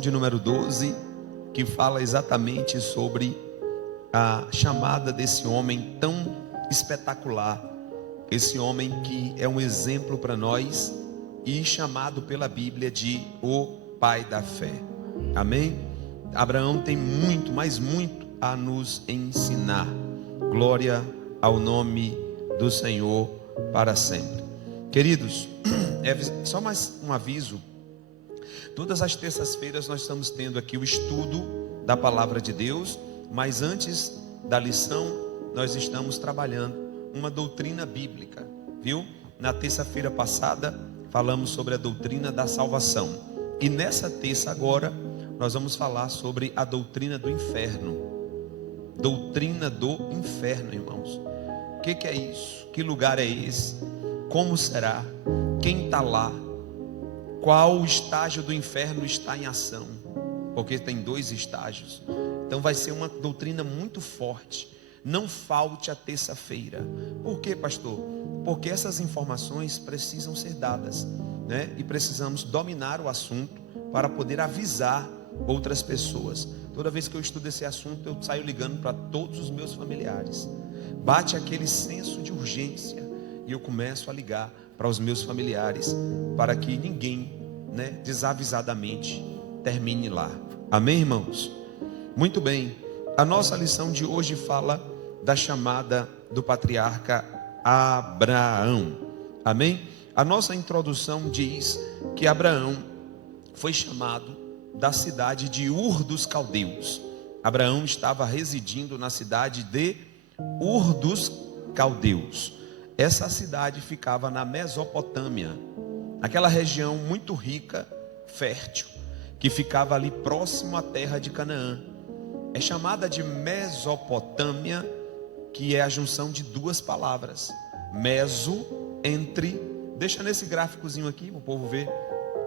lição de número 12, que fala exatamente sobre a chamada desse homem tão espetacular, esse homem que é um exemplo para nós e chamado pela Bíblia de o pai da fé. Amém? Abraão tem muito, mas muito a nos ensinar. Glória ao nome do Senhor para sempre. Queridos, só mais um aviso. Todas as terças-feiras nós estamos tendo aqui o estudo da palavra de Deus, mas antes da lição nós estamos trabalhando uma doutrina bíblica, viu? Na terça-feira passada falamos sobre a doutrina da salvação, e nessa terça agora nós vamos falar sobre a doutrina do inferno. Doutrina do inferno, irmãos. O que é isso? Que lugar é esse? Como será? Quem está lá? Qual o estágio do inferno está em ação? Porque tem 2 estágios. Então vai ser uma doutrina muito forte. Não falte a terça-feira. Por quê, pastor? Porque essas informações precisam ser dadas, né? E precisamos dominar o assunto para poder avisar outras pessoas. Toda vez que eu estudo esse assunto, eu saio ligando para todos os meus familiares. Bate aquele senso de urgência e eu começo a ligar para os meus familiares, para que ninguém, né, desavisadamente termine lá. Amém, irmãos? Muito bem. A nossa lição de hoje fala da chamada do patriarca Abraão. Amém? A nossa introdução diz que Abraão foi chamado da cidade de Ur dos Caldeus. Abraão estava residindo na cidade de Ur dos Caldeus. Essa cidade ficava na Mesopotâmia, aquela região muito rica, fértil, que ficava ali próximo à terra de Canaã. É chamada de Mesopotâmia, que é a junção de 2 palavras. Meso, entre. Deixa nesse gráficozinho aqui, o povo ver.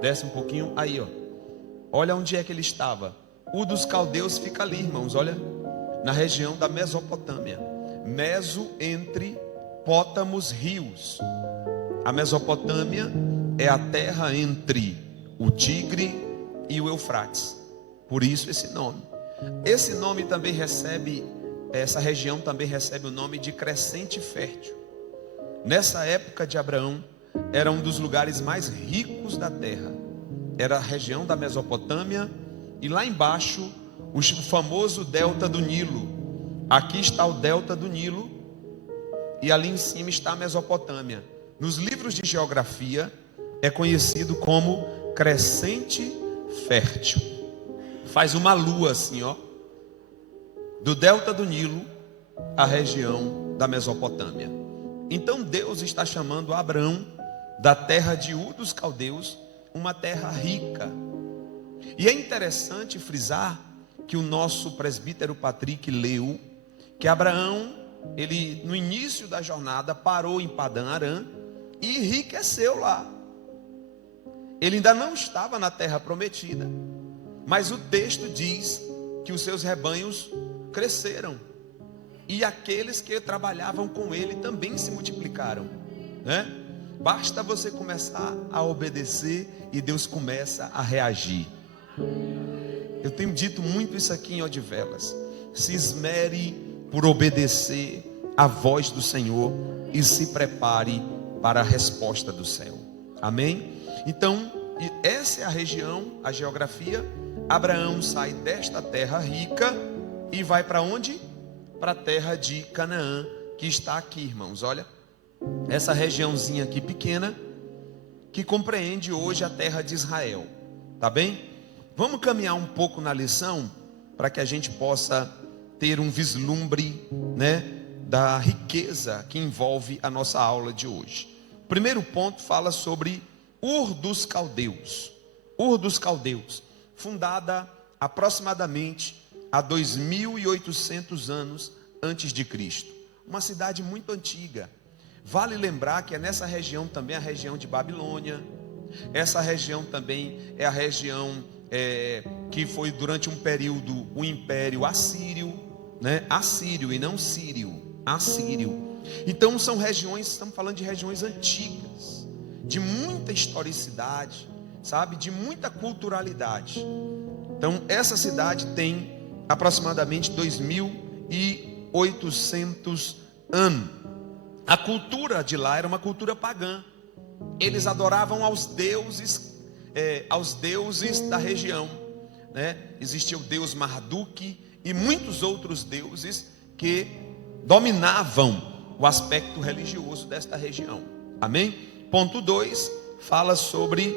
Desce um pouquinho. Aí, ó. Olha onde é que ele estava. O dos caldeus fica ali, irmãos. Olha, na região da Mesopotâmia. Meso, entre, pótamos, rios. A Mesopotâmia é a terra entre o Tigre e o Eufrates. Por isso esse nome. Esse nome também recebe, essa região também recebe o nome de crescente fértil. Nessa época de Abraão, era um dos lugares mais ricos da terra. Era a região da Mesopotâmia, e lá embaixo o famoso delta do Nilo. Aqui está o delta do Nilo, e ali em cima está a Mesopotâmia. Nos livros de geografia é conhecido como crescente fértil. Faz uma lua assim, ó, do delta do Nilo à região da Mesopotâmia. Então Deus está chamando Abraão da terra de Ur dos Caldeus, uma terra rica. E é interessante frisar que o nosso presbítero Patrick leu que Abraão, ele no início da jornada parou em Padã Arã e enriqueceu lá. Ele ainda não estava na terra prometida, mas o texto diz que os seus rebanhos cresceram, e aqueles que trabalhavam com ele também se multiplicaram, né? Basta você começar a obedecer e Deus começa a reagir. Eu tenho dito muito isso aqui em Odivelas. Se esmere por obedecer a voz do Senhor e se prepare para a resposta do céu. Amém? Então, essa é a região, a geografia. Abraão sai desta terra rica e vai para onde? Para a terra de Canaã, que está aqui, irmãos. Olha, essa regiãozinha aqui pequena, que compreende hoje a terra de Israel. Tá bem? Vamos caminhar um pouco na lição, para que a gente possa ter um vislumbre, né, da riqueza que envolve a nossa aula de hoje. O primeiro ponto fala sobre Ur dos Caldeus. Ur dos Caldeus, fundada aproximadamente há 2.800 anos antes de Cristo. Uma cidade muito antiga. Vale lembrar que é nessa região também a região de Babilônia. Essa região também é a região que foi durante um período o Império Assírio, né? Assírio e não Sírio, Assírio. Então são regiões, estamos falando de regiões antigas, de muita historicidade, sabe? De muita culturalidade. Então essa cidade tem aproximadamente 2.800 anos. A cultura de lá era uma cultura pagã. Eles adoravam aos deuses da região, né? Existia o deus Marduk e muitos outros deuses que dominavam o aspecto religioso desta região. Amém? Ponto 2, fala sobre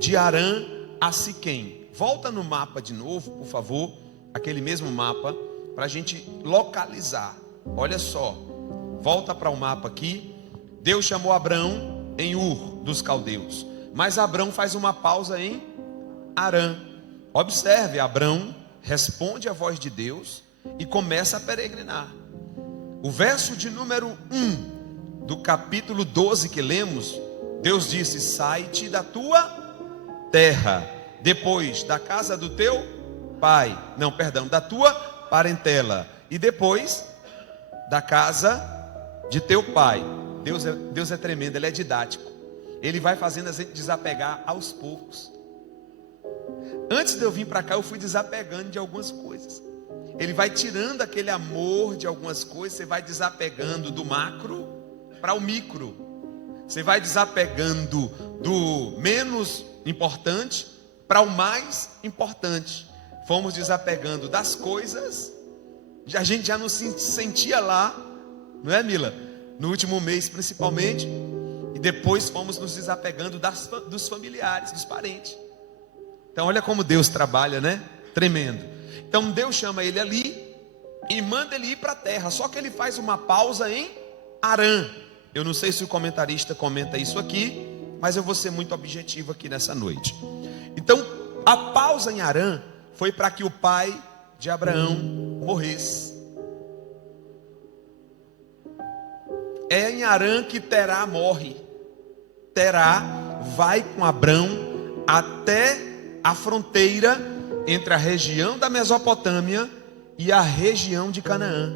de Harã a Siquém. Volta no mapa de novo, por favor, aquele mesmo mapa, para a gente localizar. Olha só, volta para o mapa aqui. Deus chamou Abrão em Ur dos caldeus, mas Abrão faz uma pausa em Harã. Observe, Abrão responde à voz de Deus e começa a peregrinar. O verso de número 1 do capítulo 12 que lemos, Deus disse: sai-te da tua terra, depois da casa do teu pai, da tua parentela, e depois da casa de teu pai. Deus é tremendo, Ele é didático. Ele vai fazendo a gente desapegar aos poucos. Antes de eu vir para cá, eu fui desapegando de algumas coisas. Ele vai tirando aquele amor de algumas coisas. Você vai desapegando do macro para o micro. Você vai desapegando do menos importante para o mais importante. Fomos desapegando das coisas. A gente já não se sentia lá, não é, Mila? No último mês principalmente. E depois fomos nos desapegando dos familiares, dos parentes. Então olha como Deus trabalha, né? Tremendo. Então Deus chama ele ali e manda ele ir para a terra. Só que ele faz uma pausa em Harã. Eu não sei se o comentarista comenta isso aqui, mas eu vou ser muito objetivo aqui nessa noite. Então a pausa em Harã foi para que o pai de Abraão morresse. É em Harã que Terá morre. Terá vai com Abrão até a fronteira entre a região da Mesopotâmia e a região de Canaã.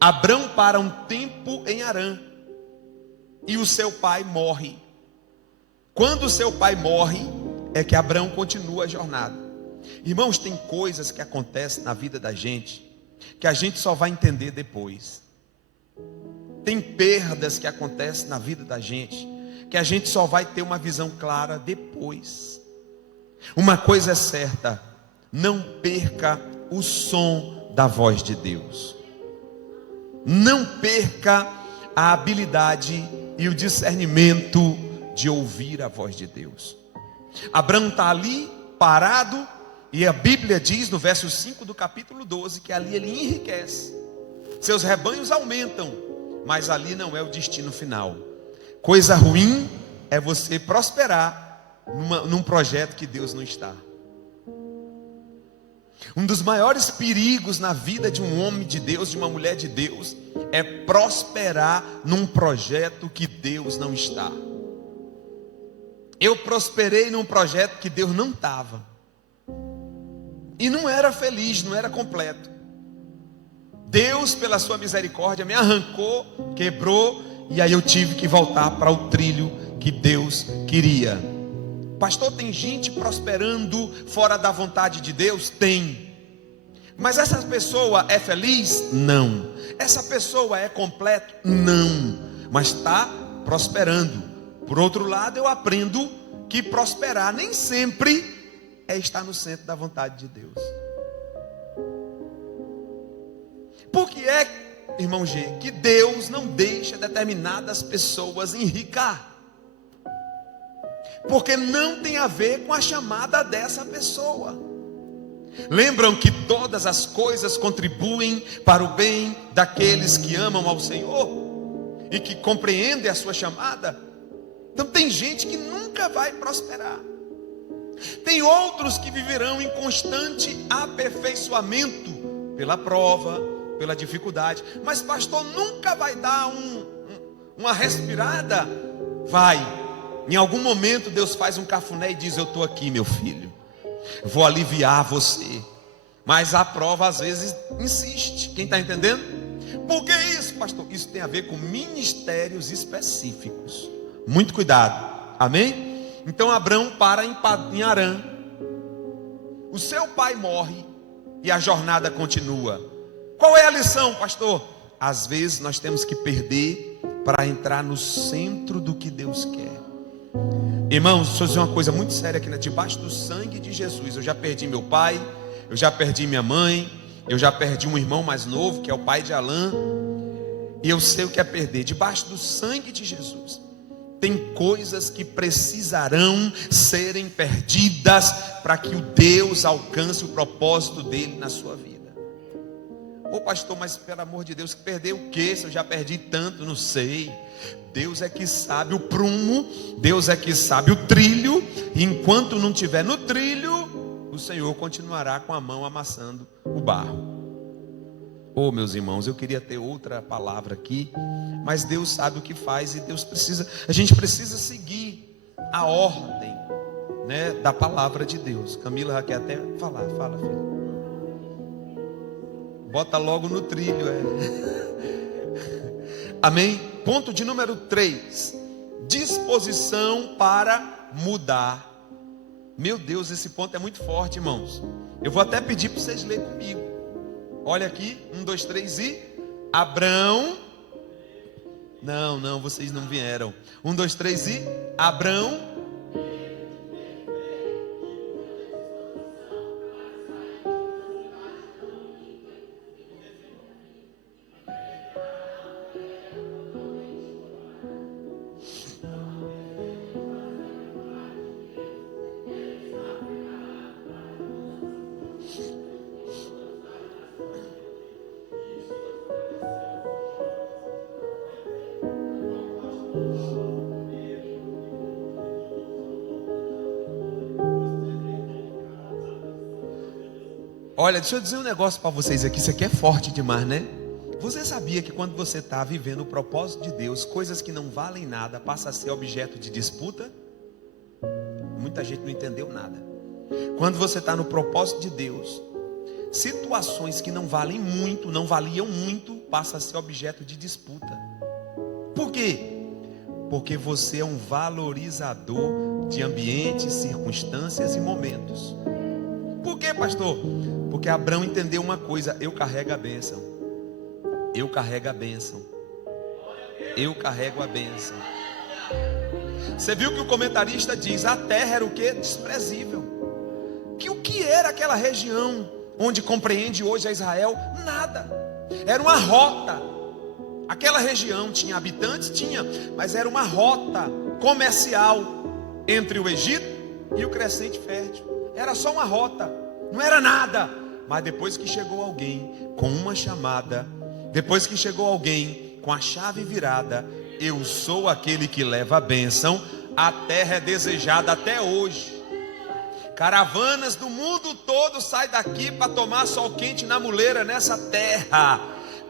Abrão para um tempo em Harã e o seu pai morre. Quando o seu pai morre, é que Abrão continua a jornada. Irmãos, tem coisas que acontecem na vida da gente que a gente só vai entender depois. Tem perdas que acontecem na vida da gente que a gente só vai ter uma visão clara depois. Uma coisa é certa: não perca o som da voz de Deus. Não perca a habilidade e o discernimento de ouvir a voz de Deus. Abraão está ali parado, e a Bíblia diz no verso 5 do capítulo 12 que ali ele enriquece, seus rebanhos aumentam, mas ali não é o destino final. Coisa ruim é você prosperar num projeto que Deus não está. Um dos maiores perigos na vida de um homem de Deus, de uma mulher de Deus, é prosperar num projeto que Deus não está. Eu prosperei num projeto que Deus não estava, e não era feliz, não era completo. Deus, pela sua misericórdia, me arrancou, quebrou, e aí eu tive que voltar para o trilho que Deus queria. Pastor, tem gente prosperando fora da vontade de Deus? Tem. Mas essa pessoa é feliz? Não. Essa pessoa é completa? Não. Mas está prosperando. Por outro lado, eu aprendo que prosperar nem sempre é estar no centro da vontade de Deus. Por que é, irmão G, que Deus não deixa determinadas pessoas enricar? Porque não tem a ver com a chamada dessa pessoa. Lembram que todas as coisas contribuem para o bem daqueles que amam ao Senhor e que compreendem a sua chamada? Então tem gente que nunca vai prosperar. Tem outros que viverão em constante aperfeiçoamento pela prova, pela dificuldade. Mas pastor, nunca vai dar uma respirada? Vai. Em algum momento Deus faz um cafuné e diz: eu estou aqui, meu filho, vou aliviar você. Mas a prova às vezes insiste. Quem está entendendo? Por que isso, pastor? Isso tem a ver com ministérios específicos. Muito cuidado, amém? Então Abrão para em Harã, O seu pai morre e a jornada continua. Qual é a lição, pastor? Às vezes nós temos que perder para entrar no centro do que Deus quer. Irmãos, deixa eu dizer uma coisa muito séria aqui, né? Debaixo do sangue de Jesus, eu já perdi meu pai, eu já perdi minha mãe, eu já perdi um irmão mais novo, que é o pai de Alain, e eu sei o que é perder. Debaixo do sangue de Jesus, tem coisas que precisarão serem perdidas para que o Deus alcance o propósito dele na sua vida. Ô pastor, mas pelo amor de Deus, perder o quê? Se eu já perdi tanto, não sei. Deus é que sabe o prumo, Deus é que sabe o trilho, e enquanto não estiver no trilho, o Senhor continuará com a mão amassando o barro. Oh, meus irmãos, eu queria ter outra palavra aqui, mas Deus sabe o que faz, e a gente precisa seguir a ordem, né, da palavra de Deus. Camila já quer até falar, fala, filho. Bota logo no trilho, Amém? Ponto de número 3. Disposição para mudar. Meu Deus, esse ponto é muito forte, irmãos. Eu vou até pedir para vocês lerem comigo. Olha aqui, 1, 2, 3 e... Abrão. Não, vocês não vieram. 1, 2, 3 e... Abrão. Olha, deixa eu dizer um negócio para vocês aqui. Isso aqui é forte demais, né? Você sabia que quando você está vivendo o propósito de Deus, coisas que não valem nada passam a ser objeto de disputa? Muita gente não entendeu nada. Quando você está no propósito de Deus, situações que não valem muito, não valiam muito, passam a ser objeto de disputa. Por quê? Porque você é um valorizador de ambientes, circunstâncias e momentos. Por quê, pastor? Porque Abraão entendeu uma coisa: eu carrego a bênção. Eu carrego a bênção. Eu carrego a bênção. Você viu que o comentarista diz: a terra era o que? Desprezível. Que o que era aquela região onde compreende hoje a Israel? Nada. Era uma rota. Aquela região tinha habitantes? Tinha. Mas era uma rota comercial entre o Egito e o crescente fértil. Era só uma rota, não era nada. Mas depois que chegou alguém com uma chamada, depois que chegou alguém com a chave virada, eu sou aquele que leva a bênção, a terra é desejada até hoje. Caravanas do mundo todo saem daqui para tomar sol quente na muleira nessa terra.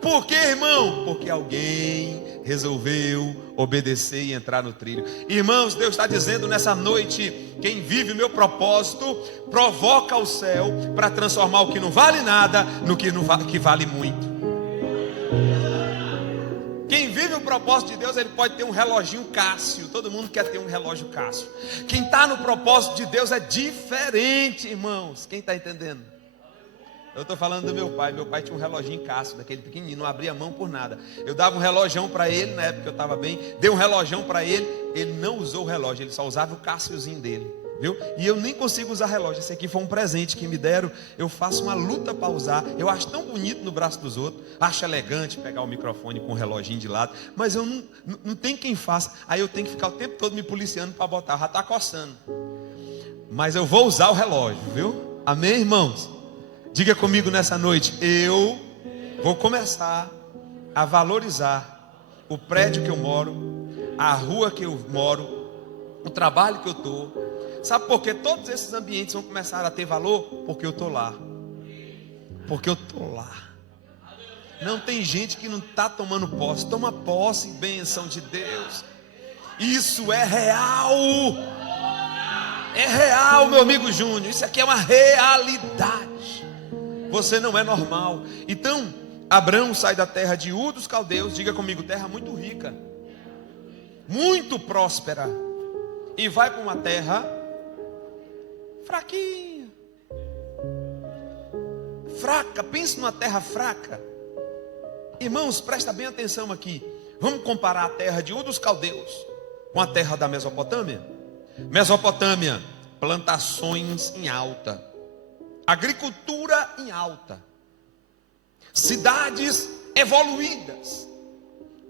Por quê, irmão? Porque alguém resolveu obedecer e entrar no trilho. Irmãos, Deus está dizendo nessa noite: quem vive o meu propósito provoca o céu para transformar o que não vale nada no que vale muito. Quem vive o propósito de Deus, ele pode ter um reloginho Cássio. Todo mundo quer ter um relógio Cássio. Quem está no propósito de Deus é diferente, irmãos. Quem está entendendo? Eu estou falando do meu pai. Meu pai tinha um reloginho Cássio, daquele pequenininho, não abria mão por nada. Eu dava um relojão para ele, na época que eu estava bem. Dei um relojão para ele. Ele não usou o relógio, ele só usava o Cássiozinho dele, viu? E eu nem consigo usar relógio. Esse aqui foi um presente que me deram. Eu faço uma luta para usar. Eu acho tão bonito no braço dos outros. Acho elegante pegar o microfone com o reloginho de lado. Mas eu não tem quem faça. Aí eu tenho que ficar o tempo todo me policiando para botar. Já está coçando. Mas eu vou usar o relógio, viu? Amém, irmãos? Diga comigo nessa noite: eu vou começar a valorizar o prédio que eu moro, a rua que eu moro, o trabalho que eu estou. Sabe por que todos esses ambientes vão começar a ter valor? Porque eu estou lá. Porque eu estou lá. Não tem gente que não está tomando posse. Toma posse, bênção de Deus. Isso é real. É real, meu amigo Júnior. Isso aqui é uma realidade. Você não é normal. Então, Abrão sai da terra de Ur dos Caldeus. Diga comigo: terra muito rica, muito próspera. E vai para uma terra fraquinha. fraca. Pense numa terra fraca. Irmãos, presta bem atenção aqui. Vamos comparar a terra de Ur dos Caldeus com a terra da Mesopotâmia? Mesopotâmia, plantações em alta, agricultura em alta, cidades evoluídas.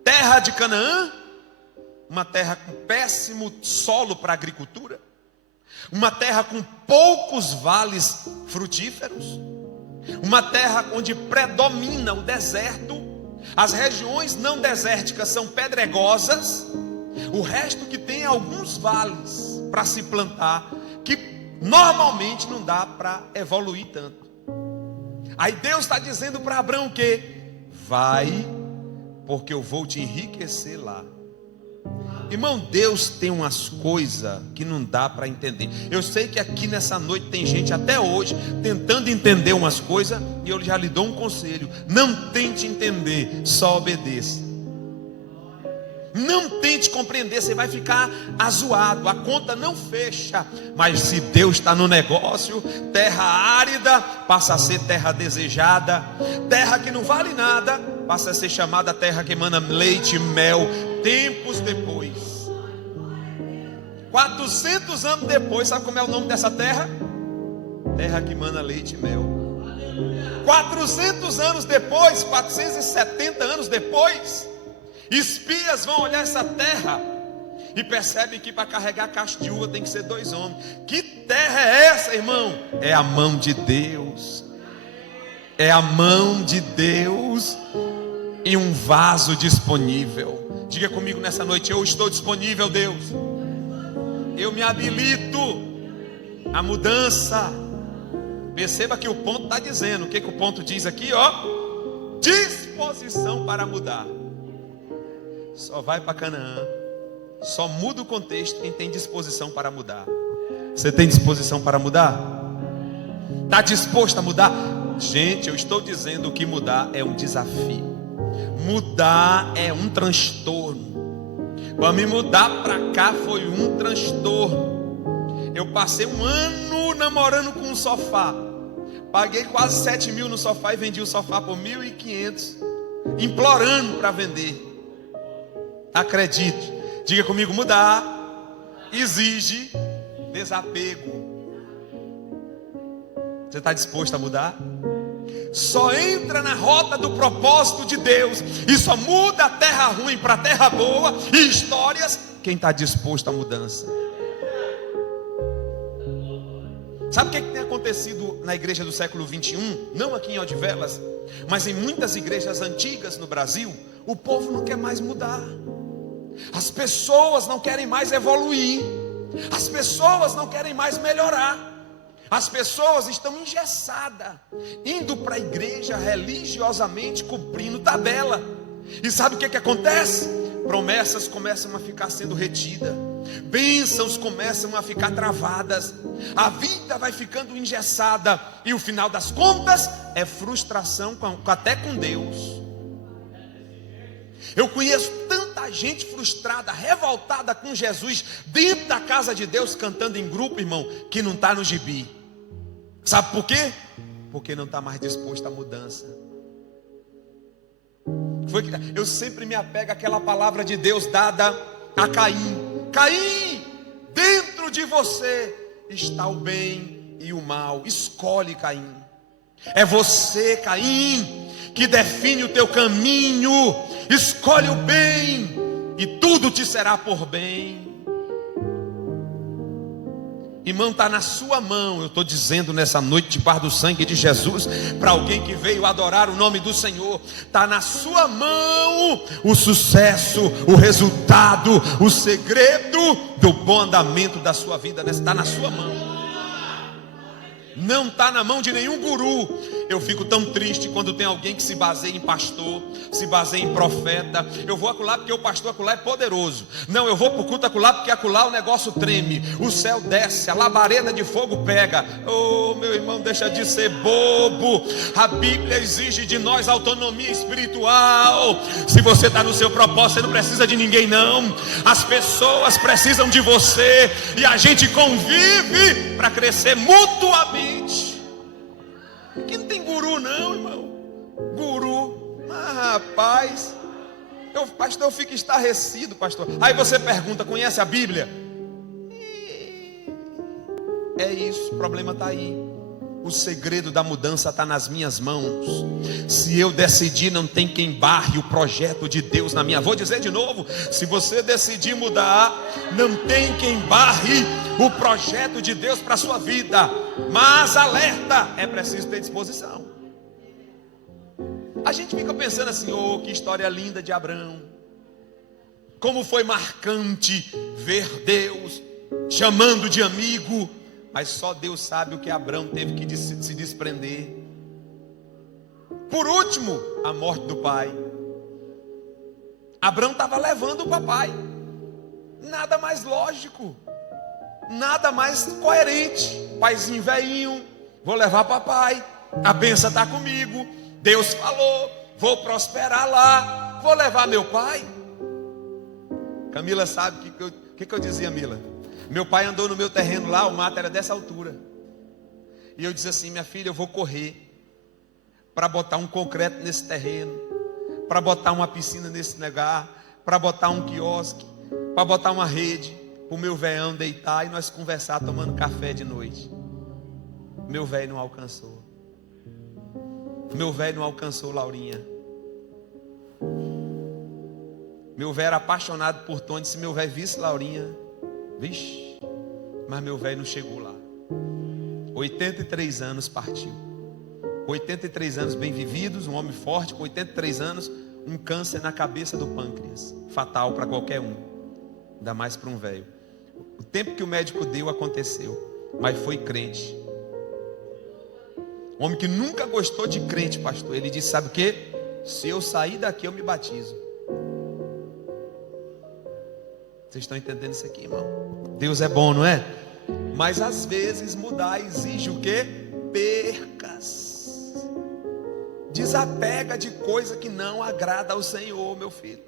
Terra de Canaã, uma terra com péssimo solo para agricultura, uma terra com poucos vales frutíferos, uma terra onde predomina o deserto. As regiões não desérticas são pedregosas, o resto que tem alguns vales para se plantar, que normalmente não dá para evoluir tanto. Aí Deus está dizendo para Abraão que vai, porque eu vou te enriquecer lá. Irmão, Deus tem umas coisas que não dá para entender. Eu sei que aqui nessa noite tem gente até hoje tentando entender umas coisas, e eu já lhe dou um conselho: não tente entender, só obedeça. Não tente compreender, você vai ficar azoado, a conta não fecha. Mas se Deus está no negócio, terra árida passa a ser terra desejada, terra que não vale nada passa a ser chamada terra que emana leite e mel. Tempos depois, 400 anos depois, sabe como é o nome dessa terra? Terra que emana leite e mel. 400 anos depois, 470 anos depois, espias vão olhar essa terra e percebem que para carregar caixa de uva tem que ser 2 homens. Que terra é essa, irmão? É a mão de Deus. É a mão de Deus e um vaso disponível. Diga comigo nessa noite: eu estou disponível, Deus. Eu me habilito à mudança. Perceba que o ponto está dizendo. O que o ponto diz aqui, ó? Disposição para mudar. Só vai para Canaã, só muda o contexto quem tem disposição para mudar. Você tem disposição para mudar? Está disposto a mudar? Gente, eu estou dizendo que mudar é um desafio. Mudar é um transtorno. Para me mudar para cá foi um transtorno. Eu passei 1 ano namorando com um sofá. Paguei quase 7 mil no sofá e vendi o sofá por 1.500, implorando para vender. Acredite, diga comigo: mudar exige desapego. Você está disposto a mudar? Só entra na rota do propósito de Deus e só muda a terra ruim para a terra boa e histórias quem está disposto à mudança. Sabe o que tem acontecido na igreja do século 21? Não aqui em Odivelas, mas em muitas igrejas antigas no Brasil. O povo não quer mais mudar. As pessoas não querem mais evoluir. As pessoas não querem mais melhorar. As pessoas estão engessadas, indo para a igreja religiosamente, cumprindo tabela. E sabe o que acontece? Promessas começam a ficar sendo retidas, bênçãos começam a ficar travadas, a vida vai ficando engessada, e o final das contas é frustração até com Deus. Eu conheço tanta gente frustrada, revoltada com Jesus, dentro da casa de Deus, cantando em grupo, irmão, que não está no gibi. Sabe por quê? Porque não está mais disposto à mudança. Eu sempre me apego àquela palavra de Deus dada a Caim. Caim, dentro de você está o bem e o mal. Escolhe, Caim. É você, Caim, que define o teu caminho. Escolhe o bem e tudo te será por bem. Irmão, está na sua mão. Eu estou dizendo nessa noite, debaixo do sangue de Jesus, para alguém que veio adorar o nome do Senhor, está na sua mão o sucesso, o resultado, o segredo do bom andamento da sua vida. Está na sua mão. Não está na mão de nenhum guru. Eu fico tão triste quando tem alguém que se baseia em pastor, se baseia em profeta. Eu vou acolá porque o pastor acolá é poderoso. Não, eu vou para o culto acolá porque acolá o negócio treme, o céu desce, a labareda de fogo pega. Oh, meu irmão, deixa de ser bobo. A Bíblia exige de nós autonomia espiritual. Se você está no seu propósito, você não precisa de ninguém não. As pessoas precisam de você, e a gente convive para crescer mutuamente. Aqui não tem guru não, irmão. Guru, rapaz, pastor, eu fico estarrecido, pastor. Aí você pergunta, conhece a Bíblia? É isso, o problema está aí. O segredo da mudança está nas minhas mãos. Se eu decidir, não tem quem barre o projeto de Deus na minha. Vou dizer de novo: se você decidir mudar, não tem quem barre o projeto de Deus para a sua vida. Mas alerta, é preciso ter disposição. A gente fica pensando assim: oh, que história linda de Abraão. Como foi marcante ver Deus chamando de amigo. Mas só Deus sabe o que Abraão teve que se desprender. Por último, a morte do pai. Abraão estava levando o papai. Nada mais lógico, nada mais coerente. Paizinho velhinho, vou levar papai. A bênção está comigo. Deus falou, vou prosperar lá. Vou levar meu pai. Camila sabe o que eu dizia, Mila? Meu pai andou no meu terreno lá, o mato era dessa altura. E eu disse assim: minha filha, eu vou correr para botar um concreto nesse terreno, para botar uma piscina nesse lugar, para botar um quiosque, para botar uma rede, para o meu velhão deitar e nós conversar tomando café de noite. Meu velho não alcançou. Meu velho não alcançou Laurinha. Meu velho era apaixonado por Tony. Se meu velho visse Laurinha, vixe, mas meu velho não chegou lá. 83 anos partiu. 83 anos bem vividos, um homem forte, com 83 anos, um câncer na cabeça do pâncreas, fatal para qualquer um, ainda mais para um velho. O tempo que o médico deu aconteceu, mas foi crente. Um homem que nunca gostou de crente, pastor. Ele disse: sabe o que? Se eu sair daqui eu me batizo. Vocês estão entendendo isso aqui, irmão? Deus é bom, não é? Mas às vezes mudar exige o quê? Percas. Desapega de coisa que não agrada ao Senhor, meu filho.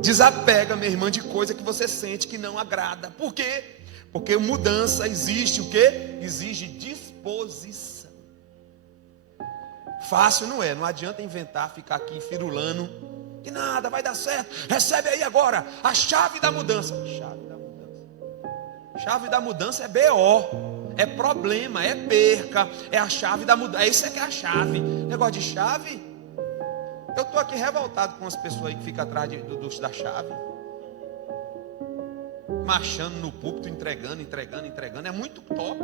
Desapega, minha irmã, de coisa que você sente que não agrada. Por quê? Porque mudança existe o quê? Exige disposição. Fácil não é, não adianta inventar, ficar aqui firulando. Que nada, vai dar certo. Recebe aí agora a chave da mudança. Chave da mudança. Chave da mudança é BO. É problema, é perca. É a chave da mudança. É isso que é a chave. Negócio de chave. Eu estou aqui revoltado com as pessoas aí que ficam atrás da chave. Marchando no púlpito, entregando. É muito top.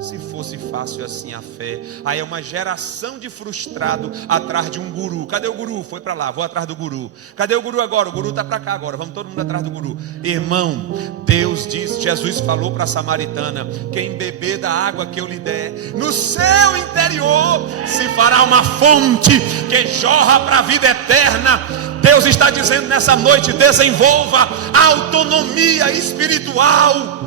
Se fosse fácil assim a fé. Aí é uma geração de frustrado atrás de um guru. Cadê o guru? Foi para lá, vou atrás do guru. Cadê o guru agora? O guru está para cá agora, vamos todo mundo atrás do guru. Irmão, Deus disse, Jesus falou para a samaritana: quem beber da água que eu lhe der, no seu interior se fará uma fonte que jorra para a vida eterna. Deus está dizendo nessa noite: desenvolva a autonomia espiritual.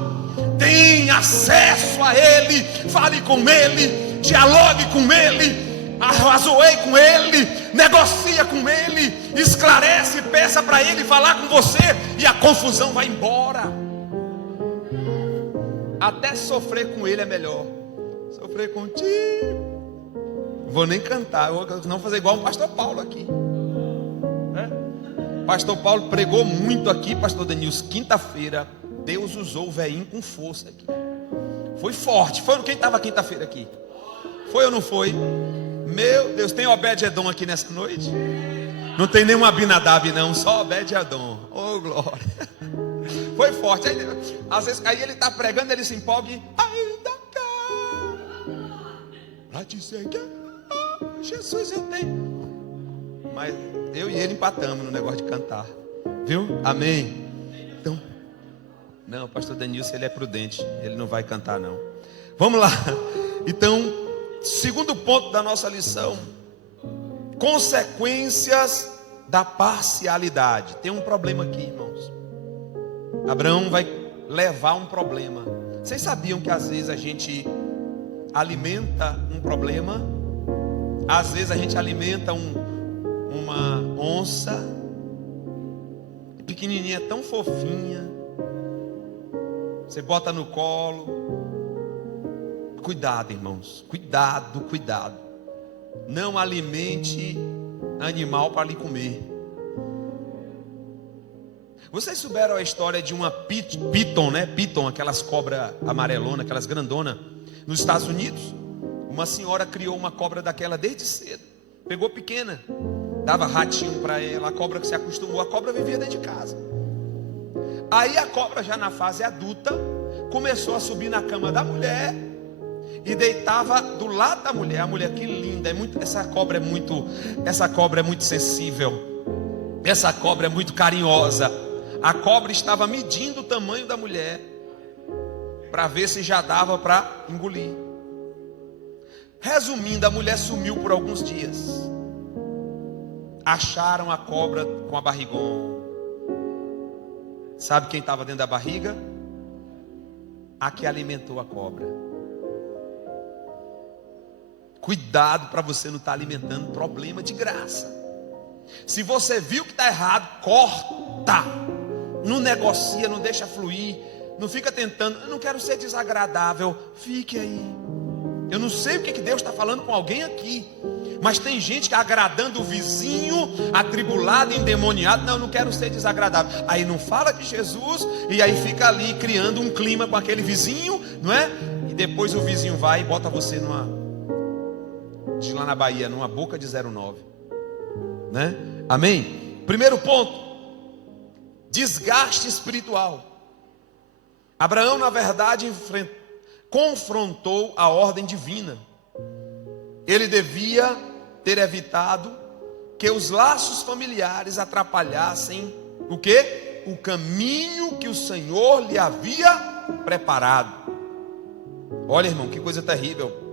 Tem acesso a Ele, fale com Ele, dialogue com Ele, arrazoe com Ele, negocia com Ele, esclarece, peça para Ele falar com você e a confusão vai embora. Até sofrer com Ele é melhor. Sofrer contigo. Vou nem cantar, vou não fazer igual o pastor Paulo aqui. Pastor Paulo pregou muito aqui, pastor Denilson, quinta-feira. Deus usou o velhinho com força aqui. Foi forte. Foi quem estava quinta-feira aqui? Foi ou não foi? Meu Deus, tem Obed-Edom aqui nessa noite? Não tem nenhum Abinadab não, só Obed-Edom. Oh, glória. Foi forte. Aí, às vezes, aí ele está pregando, ele se empolga e ainda quero para dizer que Jesus eu tenho. Mas eu e ele empatamos no negócio de cantar. Viu? Amém. Então, não, o pastor Denilson, ele é prudente, ele não vai cantar não. Vamos lá. Então, segundo ponto da nossa lição: consequências da parcialidade. Tem um problema aqui, irmãos. Abraão vai levar um problema. Vocês sabiam que às vezes a gente alimenta um problema? Às vezes a gente alimenta uma onça pequenininha, tão fofinha. Você bota no colo, Cuidado, irmãos, cuidado, cuidado. Não alimente animal para lhe comer. Vocês souberam a história de uma piton, né? Piton, aquelas cobras amarelonas, aquelas grandonas, nos Estados Unidos. Uma senhora criou uma cobra daquela desde cedo. Pegou pequena, dava ratinho para ela. A cobra que se acostumou, a cobra vivia dentro de casa. Aí a cobra, já na fase adulta, começou a subir na cama da mulher e deitava do lado da mulher. A mulher, que linda, essa cobra é muito sensível. Essa cobra é muito carinhosa. A cobra estava medindo o tamanho da mulher para ver se já dava para engolir. Resumindo, a mulher sumiu por alguns dias. Acharam a cobra com a barrigona. Sabe quem estava dentro da barriga? A que alimentou a cobra. Cuidado para você não estar alimentando problema de graça. Se você viu que está errado, corta. Não negocia, não deixa fluir. Não fica tentando, eu não quero ser desagradável. Fique aí. Eu não sei o que Deus está falando com alguém aqui, mas tem gente que agradando o vizinho, atribulado, endemoniado. Não, eu não quero ser desagradável. Aí não fala de Jesus e aí fica ali criando um clima com aquele vizinho, não é? E depois o vizinho vai e bota você de lá na Bahia, numa boca de 09, né? Amém? Primeiro ponto: desgaste espiritual. Abraão, na verdade, confrontou a ordem divina. Ele devia ter evitado que os laços familiares atrapalhassem o quê? O caminho que o Senhor lhe havia preparado. Olha, irmão, que coisa terrível.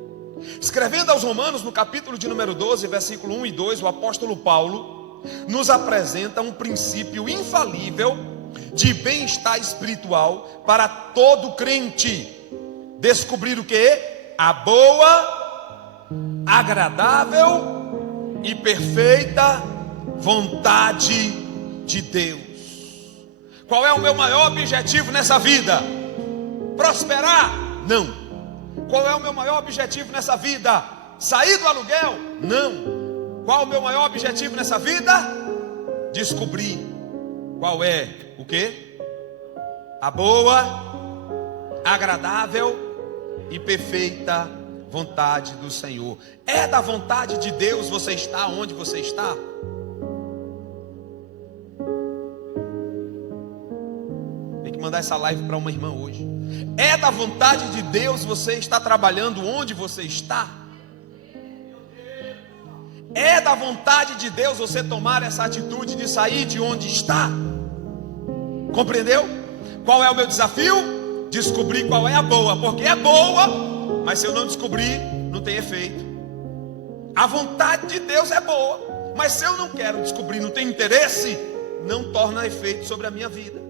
Escrevendo aos Romanos, no capítulo de número 12, versículo 1 e 2, o apóstolo Paulo nos apresenta um princípio infalível de bem-estar espiritual para todo crente. Descobrir o que? A boa, agradável e perfeita vontade de Deus. Qual é o meu maior objetivo nessa vida? Prosperar? Não. Qual é o meu maior objetivo nessa vida? Sair do aluguel? Não. Qual é o meu maior objetivo nessa vida? Descobrir qual é o que? A boa, agradável e perfeita vontade do Senhor. É da vontade de Deus você está onde você está? Tem que mandar essa live para uma irmã hoje. É da vontade de Deus você está trabalhando onde você está? É da vontade de Deus você tomar essa atitude de sair de onde está? Compreendeu? Qual é o meu desafio? Descobrir qual é a boa, porque é boa, mas se eu não descobrir, não tem efeito. A vontade de Deus é boa, mas se eu não quero descobrir, não tem interesse, não torna efeito sobre a minha vida.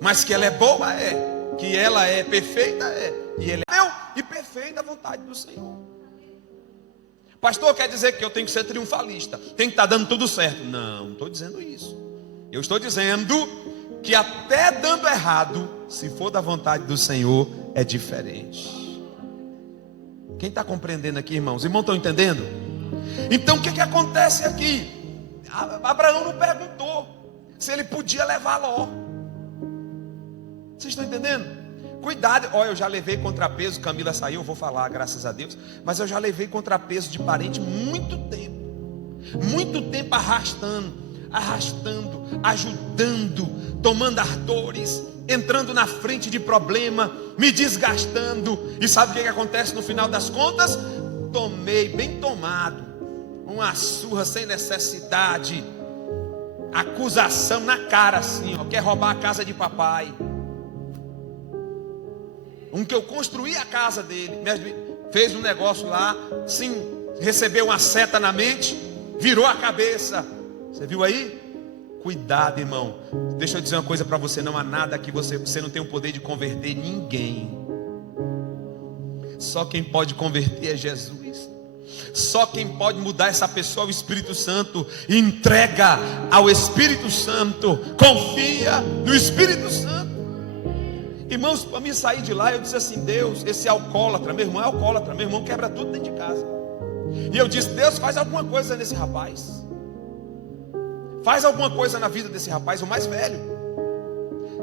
Mas que ela é boa, é. Que ela é perfeita, é. E ela é e perfeita a vontade do Senhor. Pastor, quer dizer que eu tenho que ser triunfalista, tem que estar dando tudo certo. Não estou dizendo isso. Eu estou dizendo que até dando errado, se for da vontade do Senhor, é diferente. Quem está compreendendo aqui, irmãos? Os irmãos estão entendendo? Então o que acontece aqui? Abraão não perguntou se ele podia levar Ló. Vocês estão entendendo? Cuidado, olha, eu já levei contrapeso. Camila saiu, eu vou falar, graças a Deus. Mas eu já levei contrapeso de parente muito tempo arrastando, ajudando, tomando ardores, entrando na frente de problema, me desgastando. E sabe o que acontece no final das contas? Tomei, bem tomado, uma surra sem necessidade, acusação na cara assim, ó, quer roubar a casa de papai. Um que eu construí a casa dele, fez um negócio lá, sim, recebeu uma seta na mente, virou a cabeça. Você viu aí? Cuidado, irmão. Deixa eu dizer uma coisa para você: não há nada que você não tem o poder de converter ninguém. Só quem pode converter é Jesus. Só quem pode mudar essa pessoa é o Espírito Santo. Entrega ao Espírito Santo, confia no Espírito Santo. Irmãos, para mim sair de lá, eu disse assim: Deus, esse alcoólatra, meu irmão é alcoólatra, meu irmão quebra tudo dentro de casa. E eu disse: Deus, faz alguma coisa nesse rapaz. Faz alguma coisa na vida desse rapaz, o mais velho.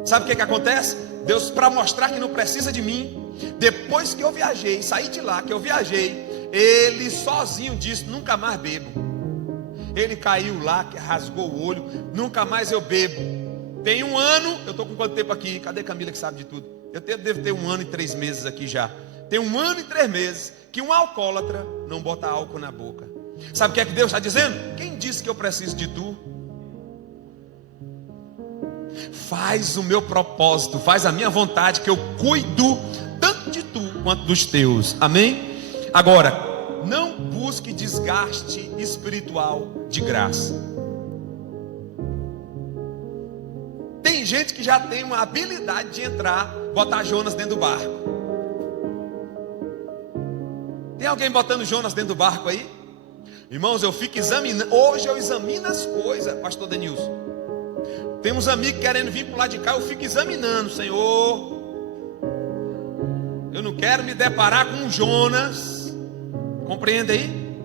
Sabe o que acontece? Deus, para mostrar que não precisa de mim, depois que eu viajei, saí de lá, que eu viajei, ele sozinho disse: nunca mais bebo. Ele caiu lá, rasgou o olho: nunca mais eu bebo. Tem 1 ano, eu estou com quanto tempo aqui? Cadê Camila que sabe de tudo? Eu devo ter 1 ano e 3 meses aqui já. Tem 1 ano e 3 meses que um alcoólatra não bota álcool na boca. Sabe o que é que Deus está dizendo? Quem disse que eu preciso de tu? Faz o meu propósito, faz a minha vontade, que eu cuido tanto de tu quanto dos teus. Amém? Agora, não busque desgaste espiritual de graça. Tem gente que já tem uma habilidade de entrar, botar Jonas dentro do barco. Tem alguém botando Jonas dentro do barco aí? Irmãos, eu fico examinando. Hoje eu examino as coisas, pastor Denilson. Tem uns amigos querendo vir para o lado de cá, eu fico examinando. Senhor, eu não quero me deparar com um Jonas. Compreende aí?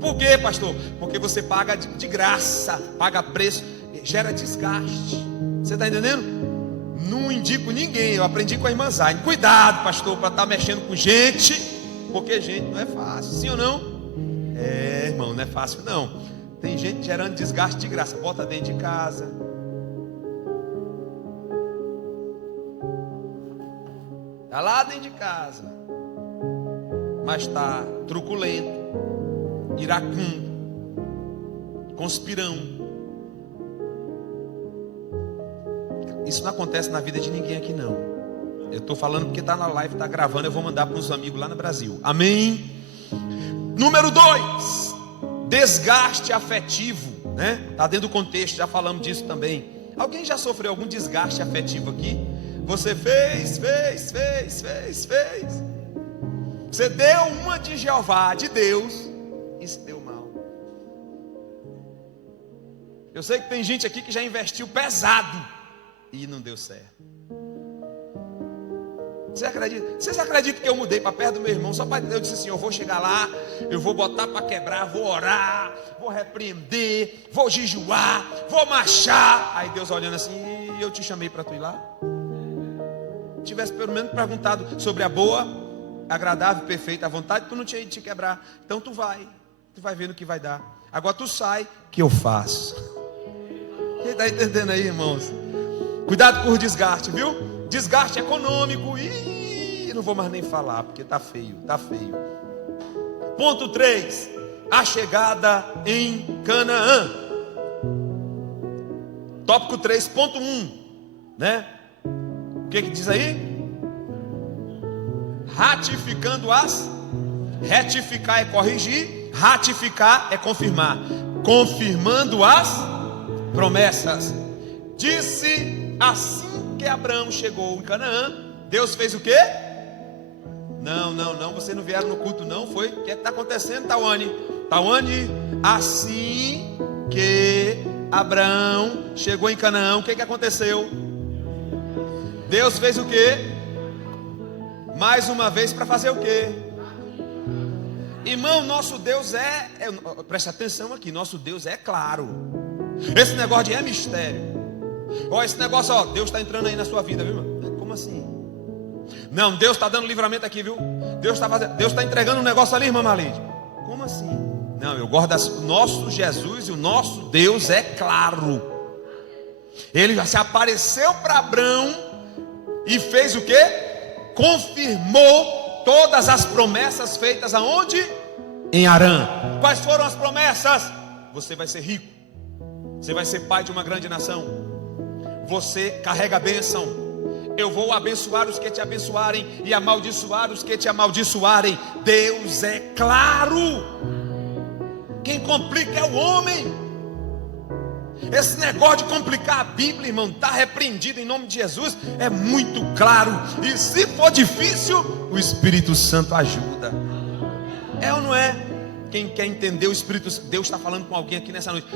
Por quê, pastor? Porque você paga de graça, paga preço, gera desgaste. Você está entendendo? Não indico ninguém. Eu aprendi com a irmã Zayn. Cuidado, pastor, para estar mexendo com gente, porque gente não é fácil, sim ou não? É, irmão, não é fácil não. Tem gente gerando desgaste de graça. Bota dentro de casa. Está lá dentro de casa, mas está truculento, iracundo, conspirão. Isso não acontece na vida de ninguém aqui não. Eu estou falando porque está na live, está gravando. Eu vou mandar para os amigos lá no Brasil. Amém? Número 2, desgaste afetivo, né? Está dentro do contexto, já falamos disso também. Alguém já sofreu algum desgaste afetivo aqui? Você fez. Você deu uma de Jeová, de Deus, e se deu mal. Eu sei que tem gente aqui que já investiu pesado e não deu certo. Vocês acreditam que eu mudei para perto do meu irmão só para eu disse assim: eu vou chegar lá, eu vou botar para quebrar, vou orar, vou repreender, vou jejuar, vou marchar. Aí Deus olhando assim: e eu te chamei para tu ir lá? Tivesse pelo menos perguntado sobre a boa, agradável, perfeita vontade, tu não tinha ido te quebrar. Então tu vai ver no que vai dar. Agora tu sai, que eu faço. Quem está entendendo aí, irmãos? Cuidado com o desgaste, viu? Desgaste econômico. Ih, não vou mais nem falar, porque tá feio. Ponto 3, a chegada em Canaã. Tópico 3, ponto 1, né? O que diz aí? Retificar é corrigir, ratificar é confirmar. Confirmando as promessas. Disse assim que Abraão chegou em Canaã, Deus fez o quê? Não, vocês não vieram no culto não, foi? O que está acontecendo, Tawane? Assim que Abraão chegou em Canaã, o que aconteceu? Deus fez o quê? Mais uma vez para fazer o quê? Irmão, nosso Deus preste atenção aqui, nosso Deus é claro. Esse negócio de mistério. Esse negócio, Deus está entrando aí na sua vida, viu, irmão? Como assim? Não, Deus está dando livramento aqui, viu? Deus está entregando um negócio ali, irmã Marlene. Como assim? Não, eu gosto o nosso Jesus e o nosso Deus é claro. Ele já se apareceu para Abraão e fez o quê? Confirmou todas as promessas feitas aonde? Em Harã. Quais foram as promessas? Você vai ser rico. Você vai ser pai de uma grande nação. Você carrega a bênção. Eu vou abençoar os que te abençoarem e amaldiçoar os que te amaldiçoarem. Deus é claro. Quem complica é o homem. Esse negócio de complicar a Bíblia, irmão, está repreendido em nome de Jesus. É muito claro. E se for difícil, o Espírito Santo ajuda. É ou não é? Quem quer entender o Espírito Santo, Deus está falando com alguém aqui nessa noite.